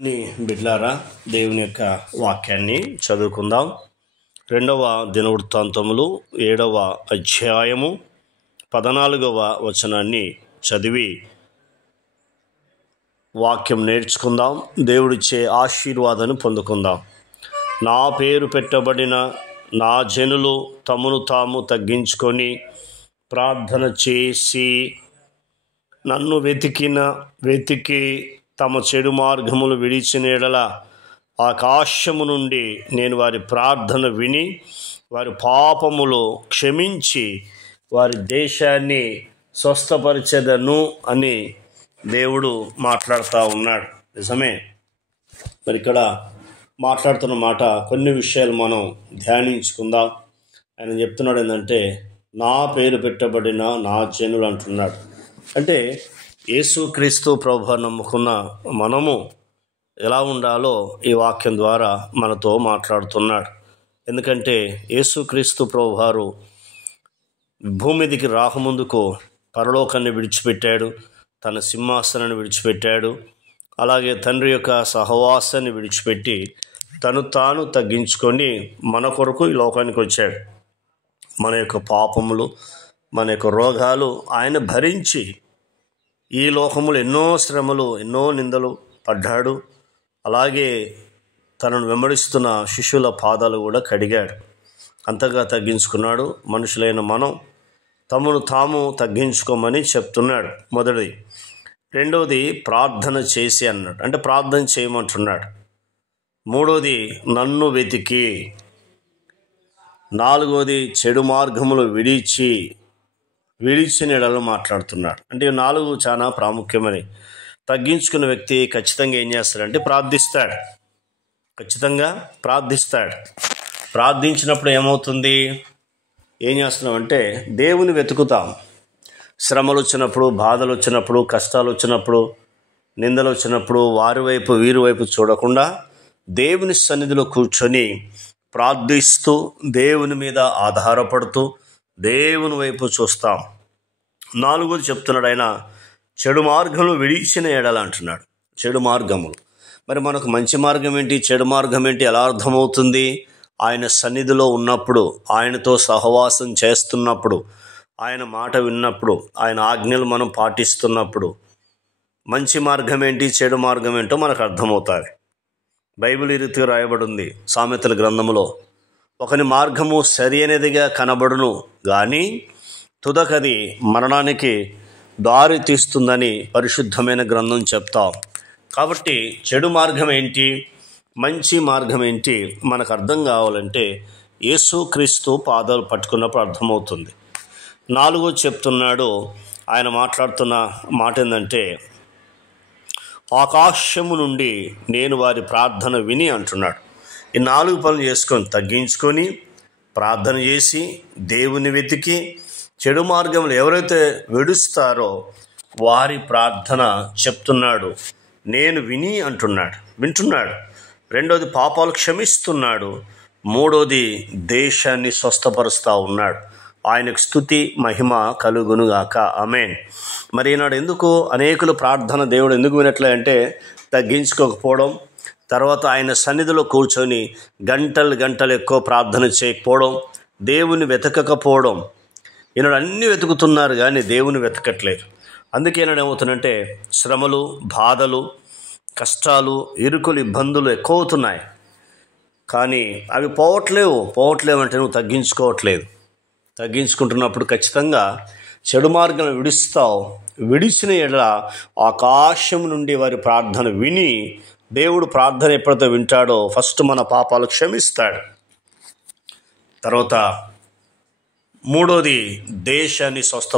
బిడ్లారా, దేవుని యొక్క వాక్యాన్ని చదువుకుందాం. 2వ దినవృత్తాంతములు 7వ అధ్యాయము 14వ వచనాన్ని చదివి వాక్యం నేర్చుకుందాం. దేవుడిచ్చే ఆశీర్వాదాన్ని పొందుకుందాం. నా పేరు పెట్టబడిన నా జనులు తమను తాము తగ్గించుకొని ప్రార్థన చేసి నన్ను వెతికి తమ చెడు మార్గములు విడిచిన యెడల ఆకాశము నుండి నేను వారి ప్రార్థన విని వారి పాపములు క్షమించి వారి దేశాన్ని స్వస్థపరిచెదను అని దేవుడు మాట్లాడుతూ ఉన్నాడు. నిజమే. మరి ఇక్కడ మాట్లాడుతున్న మాట కొన్ని విషయాలు మనం ధ్యానించుకుందాం. ఆయన చెప్తున్నాడు ఏంటంటే, నా పేరు పెట్టబడిన నా జనులు అంటున్నాడు. అంటే యేసుక్రీస్తు ప్రభువును నమ్ముకున్న మనము ఎలా ఉండాలో ఈ వాక్యం ద్వారా మనతో మాట్లాడుతున్నాడు. ఎందుకంటే యేసుక్రీస్తు ప్రభువారు భూమి మీదికి రాకముందుకు పరలోకాన్ని విడిచిపెట్టాడు, తన సింహాసనాన్ని విడిచిపెట్టాడు, అలాగే తండ్రి యొక్క సహవాసాన్ని విడిచిపెట్టి తను తాను తగ్గించుకొని మన కొరకు ఈ లోకానికి వచ్చాడు. మన యొక్క పాపములు, మన యొక్క రోగాలు ఆయన భరించి ఈ లోకములు ఎన్నో శ్రమలు, ఎన్నో నిందలు పడ్డాడు. అలాగే తనను వెంబడిస్తున్న శిష్యుల పాదాలు కూడా కడిగాడు. అంతగా తగ్గించుకున్నాడు. మనుషులైన మనం తమను తాము తగ్గించుకోమని చెప్తున్నాడు. మొదటిది. రెండవది, ప్రార్థన చేసి అన్నాడు, అంటే ప్రార్థన చేయమంటున్నాడు. మూడవది, నన్ను వెతికి. నాలుగవది, చెడు మార్గములు విడిచిన యెడల మాట్లాడుతున్నాడు. అంటే 4 చాలా ప్రాముఖ్యమని. తగ్గించుకున్న వ్యక్తి ఖచ్చితంగా ఏం చేస్తాడంటే ప్రార్థిస్తాడు. ఖచ్చితంగా ప్రార్థిస్తాడు. ప్రార్థించినప్పుడు ఏమవుతుంది? ఏం చేస్తున్నామంటే దేవుని వెతుకుతాం. శ్రమలు వచ్చినప్పుడు, బాధలు వచ్చినప్పుడు, కష్టాలు వచ్చినప్పుడు, నిందలు వచ్చినప్పుడు వారి వైపు వీరి వైపు చూడకుండా దేవుని సన్నిధిలో కూర్చొని ప్రార్థిస్తూ దేవుని మీద ఆధారపడుతూ దేవుని వైపు చూస్తాం. 4వది చెప్తున్నాడు ఆయన, చెడు మార్గములు విడిచిన యెడల అంటున్నాడు. చెడు మార్గములు. మరి మనకు మంచి మార్గం ఏంటి, చెడు మార్గం ఏంటి ఎలా అర్థమవుతుంది? ఆయన సన్నిధిలో ఉన్నప్పుడు, ఆయనతో సహవాసం చేస్తున్నప్పుడు, ఆయన మాట విన్నప్పుడు, ఆయన ఆజ్ఞలు మనం పాటిస్తున్నప్పుడు మంచి మార్గం ఏంటి, చెడు మార్గం ఏంటో మనకు అర్థమవుతుంది. బైబిల్ ఈ రీతిగా రాయబడి ఉంది సామెతల గ్రంథములో, ఒకని మార్గము సరి అనేదిగా కనబడును కానీ తుదకది మరణానికి దారి తీస్తుందని పరిశుద్ధమైన గ్రంథం చెప్తాం. కాబట్టి చెడు మార్గం ఏంటి, మంచి మార్గం ఏంటి మనకు అర్థం కావాలంటే యేసుక్రీస్తు పాదాలు పట్టుకున్నప్పుడు అర్థమవుతుంది. 4వది చెప్తున్నాడు ఆయన, మాట్లాడుతున్న మాట ఏంటంటే, ఆకాశము నుండి నేను వారి ప్రార్థన విని అంటున్నాడు. ఈ 4 పనులు చేసుకొని తగ్గించుకొని ప్రార్థన చేసి దేవుని వెతికి చెడు మార్గంలో ఎవరైతే విడుస్తారో వారి ప్రార్థన చెప్తున్నాడు. నేను విని అంటున్నాడు, వింటున్నాడు. రెండోది, పాపాలు క్షమిస్తున్నాడు. మూడోది, దేశాన్ని స్వస్థపరుస్తూ ఉన్నాడు. ఆయనకు స్తుతి మహిమ కలుగునుగాక. ఆమేన్. మరి ఈనాడు ఎందుకు అనేకులు ప్రార్థన దేవుడు ఎందుకు వినట్లే అంటే తగ్గించుకోకపోవడం, తర్వాత ఆయన సన్నిధిలో కూర్చొని గంటలు ఎక్కువ ప్రార్థన చేయకపోవడం, దేవుని వెతకకపోవడం. ఈనాడు అన్నీ వెతుకుతున్నారు కానీ దేవుని వెతకట్లేదు. అందుకే ఈనాడు ఏమవుతుందంటే శ్రమలు, బాధలు, కష్టాలు, ఇరుకులు, ఇబ్బందులు ఎక్కువ అవుతున్నాయి. కానీ అవి పోవట్లేవు అంటే నువ్వు తగ్గించుకోవట్లేదు. తగ్గించుకుంటున్నప్పుడు ఖచ్చితంగా చెడు మార్గం విడుస్తావు. విడిచిన యెడల ఆకాశం నుండి వారి ప్రార్థన విని, దేవుడు ప్రార్థన ఎప్పుడైతే వింటాడో ఫస్ట్ మన పాపాలు క్షమిస్తాడు. తర్వాత మూడోది, దేశాన్ని స్వస్థ